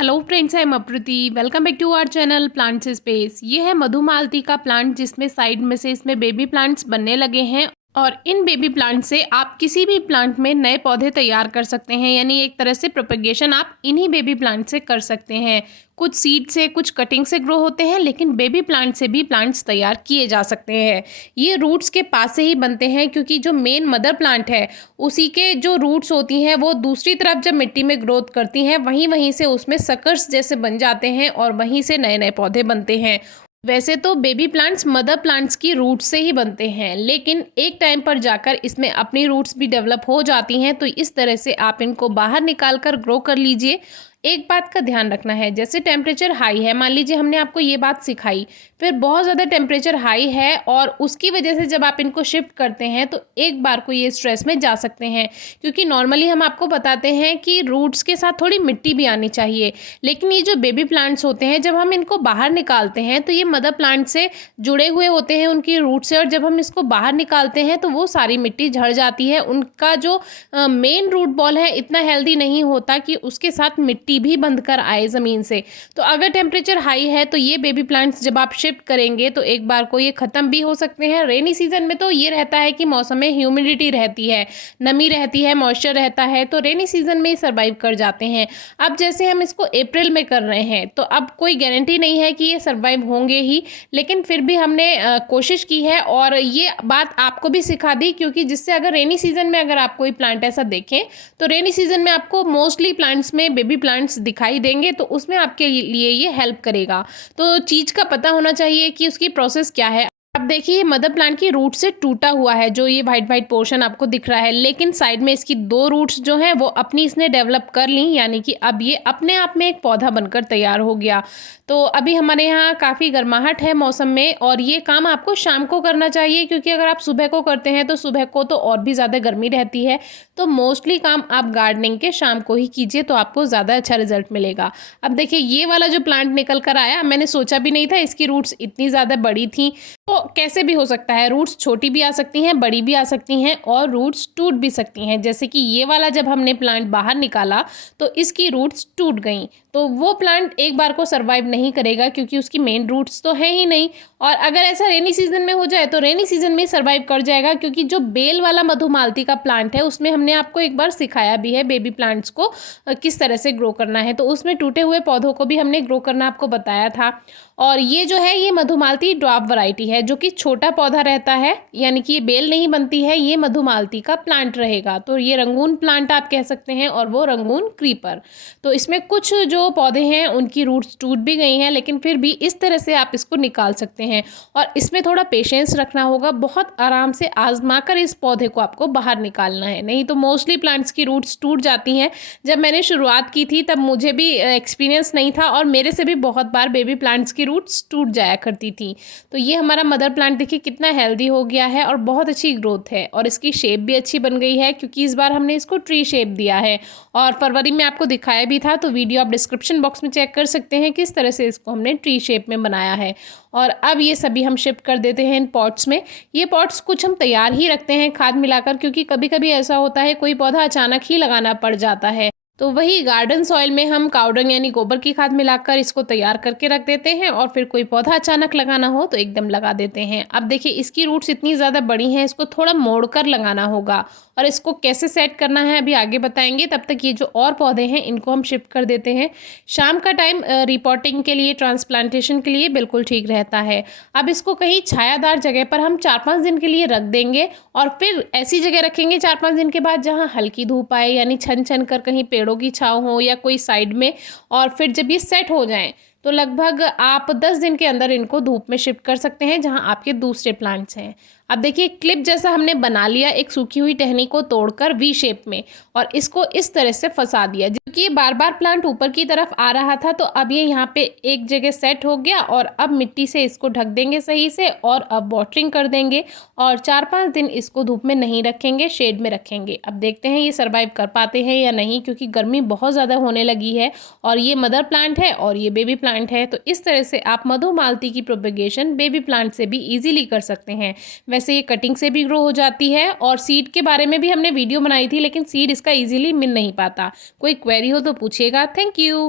Hello friends, I am Aprati. Welcome back to our channel plants space. ये है मधुमालती का plant जिसमें साइड में से इसमें बेबी प्लांट्स बनने लगे हैं और इन बेबी प्लांट से आप किसी भी प्लांट में नए पौधे तैयार कर सकते हैं। यानी एक तरह से प्रोपेगेशन आप इन्हीं बेबी प्लांट से कर सकते हैं। कुछ सीड से, कुछ कटिंग से ग्रो होते हैं, लेकिन बेबी प्लांट से भी प्लांट्स तैयार किए जा सकते हैं। ये रूट्स के पास से ही बनते हैं क्योंकि जो मेन मदर प्लांट है उसी के जो रूट्स होती हैं वो दूसरी तरफ जब मिट्टी में ग्रोथ करती हैं वहीं वहीं से उसमें सकर्स जैसे बन जाते हैं और वहीं से नए नए पौधे बनते हैं। वैसे तो बेबी प्लांट्स मदर प्लांट्स की रूट्स से ही बनते हैं, लेकिन एक टाइम पर जाकर इसमें अपनी रूट्स भी डेवलप हो जाती हैं। तो इस तरह से आप इनको बाहर निकाल कर ग्रो कर लीजिए। एक बात का ध्यान रखना है, जैसे टेम्परेचर हाई है, मान लीजिए हमने आपको ये बात सिखाई, फिर बहुत ज़्यादा टेम्परेचर हाई है और उसकी वजह से जब आप इनको शिफ्ट करते हैं तो एक बार को ये स्ट्रेस में जा सकते हैं। क्योंकि नॉर्मली हम आपको बताते हैं कि रूट्स के साथ थोड़ी मिट्टी भी आनी चाहिए, लेकिन ये जो बेबी प्लांट्स होते हैं जब हम इनको बाहर निकालते हैं तो ये मदर प्लांट से जुड़े हुए होते हैं उनकी रूट से, और जब हम इसको बाहर निकालते हैं तो वो सारी मिट्टी झड़ जाती है। उनका जो मेन रूट बॉल है इतना हेल्दी नहीं होता कि उसके साथ मिट्टी भी बंध कर आए ज़मीन से। तो अगर टेम्परेचर हाई है तो ये बेबी प्लांट्स जब आप शिफ्ट करेंगे तो एक बार को ये ख़त्म भी हो सकते हैं। रेनी सीजन में तो ये रहता है कि मौसम में ह्यूमिडिटी रहती है, नमी रहती है, मॉइस्चर रहता है, तो रेनी सीजन में सर्वाइव कर जाते हैं। अब जैसे हम इसको अप्रैल में कर रहे हैं तो अब कोई गारंटी नहीं है कि ये सर्वाइव होंगे ही, लेकिन फिर भी हमने कोशिश की है और ये बात आपको भी सिखा दी, क्योंकि जिससे अगर रेनी सीजन में अगर आप कोई प्लांट ऐसा देखें तो रेनी सीजन में आपको मोस्टली प्लांट्स में बेबी प्लांट्स दिखाई देंगे, तो उसमें आपके लिए ये हेल्प करेगा। तो चीज़ का पता होना चाहिए कि उसकी प्रोसेस क्या है। अब देखिए मदर प्लांट की रूट से टूटा हुआ है जो ये वाइट वाइट पोर्शन आपको दिख रहा है, लेकिन साइड में इसकी दो रूट्स जो हैं वो अपनी इसने डेवलप कर ली, यानी कि अब ये अपने आप में एक पौधा बनकर तैयार हो गया। तो अभी हमारे यहाँ काफ़ी गर्माहट है मौसम में और ये काम आपको शाम को करना चाहिए, क्योंकि अगर आप सुबह को करते हैं तो सुबह को तो और भी ज़्यादा गर्मी रहती है। तो मोस्टली काम आप गार्डनिंग के शाम को ही कीजिए तो आपको ज़्यादा अच्छा रिजल्ट मिलेगा। अब देखिए ये वाला जो प्लांट निकल कर आया, मैंने सोचा भी नहीं था इसकी रूट्स इतनी ज़्यादा बड़ी थी। तो कैसे भी हो सकता है, रूट्स छोटी भी आ सकती हैं, बड़ी भी आ सकती हैं और रूट्स टूट भी सकती हैं। जैसे कि ये वाला जब हमने प्लांट बाहर निकाला तो इसकी रूट्स टूट गई, तो वो प्लांट एक बार को सरवाइव नहीं करेगा क्योंकि उसकी मेन रूट्स तो है ही नहीं। और अगर ऐसा रेनी सीजन में हो जाए तो रेनी सीजन में सर्वाइव कर जाएगा, क्योंकि जो बेल वाला मधुमालती का प्लांट है उसमें हमने आपको एक बार सिखाया भी है बेबी प्लांट्स को किस तरह से ग्रो करना है, तो उसमें टूटे हुए पौधों को भी हमने ग्रो करना आपको बताया था। और ये जो है ये मधुमालती ड्वार्फ वैरायटी है जो कि छोटा पौधा रहता है, यानी कि ये बेल नहीं बनती है, ये मधुमालती का प्लांट रहेगा। तो ये रंगून प्लांट आप कह सकते हैं और वो रंगून क्रीपर। तो इसमें कुछ जो पौधे हैं उनकी रूट्स टूट भी गई हैं, लेकिन फिर भी इस तरह से आप इसको निकाल सकते हैं और इसमें थोड़ा पेशेंस रखना होगा। बहुत आराम से आजमा कर इस पौधे को आपको बाहर निकालना है, नहीं तो मोस्टली प्लांट्स की रूट्स टूट जाती हैं। जब मैंने शुरुआत की थी तब मुझे भी एक्सपीरियंस नहीं था और मेरे से भी बहुत बार बेबी प्लांट्स की रूट्स टूट जाया करती थी। तो ये हमारा मदर प्लांट देखिए कितना हेल्दी हो गया है और बहुत अच्छी ग्रोथ है और इसकी शेप भी अच्छी बन गई है, क्योंकि इस बार हमने इसको ट्री शेप दिया है और फरवरी में आपको दिखाया भी था। तो वीडियो आप डिस्क्रिप्शन बॉक्स में चेक कर सकते हैं किस तरह से इसको हमने ट्री शेप में बनाया है। और अब ये सभी हम शिफ्ट कर देते हैं इन पॉट्स में। ये पॉट्स कुछ हम तैयार ही रखते हैं खाद मिलाकर, क्योंकि कभी कभी ऐसा होता है कोई पौधा अचानक ही लगाना पड़ जाता है, तो वही गार्डन सॉइल में हम काउडंग यानी गोबर की खाद मिलाकर इसको तैयार करके रख देते हैं और फिर कोई पौधा अचानक लगाना हो तो एकदम लगा देते हैं। अब देखिए इसकी रूट्स इतनी ज़्यादा बड़ी हैं, इसको थोड़ा मोड़कर लगाना होगा और इसको कैसे सेट करना है अभी आगे बताएंगे। तब तक ये जो और पौधे हैं इनको हम शिफ्ट कर देते हैं। शाम का टाइम रिपोर्टिंग के लिए, ट्रांसप्लांटेशन के लिए बिल्कुल ठीक रहता है। अब इसको कहीं छायादार जगह पर हम 4-5 दिन के लिए रख देंगे और फिर ऐसी जगह रखेंगे 4-5 दिन के बाद जहाँ हल्की धूप आए, यानी छन छन कर कहीं पेड़ों की छाँव हो या कोई साइड में। और फिर जब ये सेट हो जाएं तो लगभग आप 10 दिन के अंदर इनको धूप में शिफ्ट कर सकते हैं जहां आपके दूसरे प्लांट्स हैं। अब देखिए क्लिप जैसा हमने बना लिया एक सूखी हुई टहनी को तोड़कर वी शेप में और इसको इस तरह से फंसा दिया, क्योंकि ये बार बार प्लांट ऊपर की तरफ आ रहा था। तो अब ये यहाँ पे एक जगह सेट हो गया और अब मिट्टी से इसको ढक देंगे सही से और अब वाटरिंग कर देंगे और 4-5 दिन इसको धूप में नहीं रखेंगे, शेड में रखेंगे। अब देखते हैं ये सर्वाइव कर पाते हैं या नहीं, क्योंकि गर्मी बहुत ज़्यादा होने लगी है और ये मदर प्लांट है और ये बेबी प्लांट है। तो इस तरह से आप मधुमालती की प्रोपेगेशन बेबी प्लांट से भी ईजिली कर सकते हैं। वैसे ये कटिंग से भी ग्रो हो जाती है और सीड के बारे में भी हमने वीडियो बनाई थी, लेकिन सीड इसका इजीली मिल नहीं पाता। कोई क्वेरी हो तो पूछिएगा। Thank you.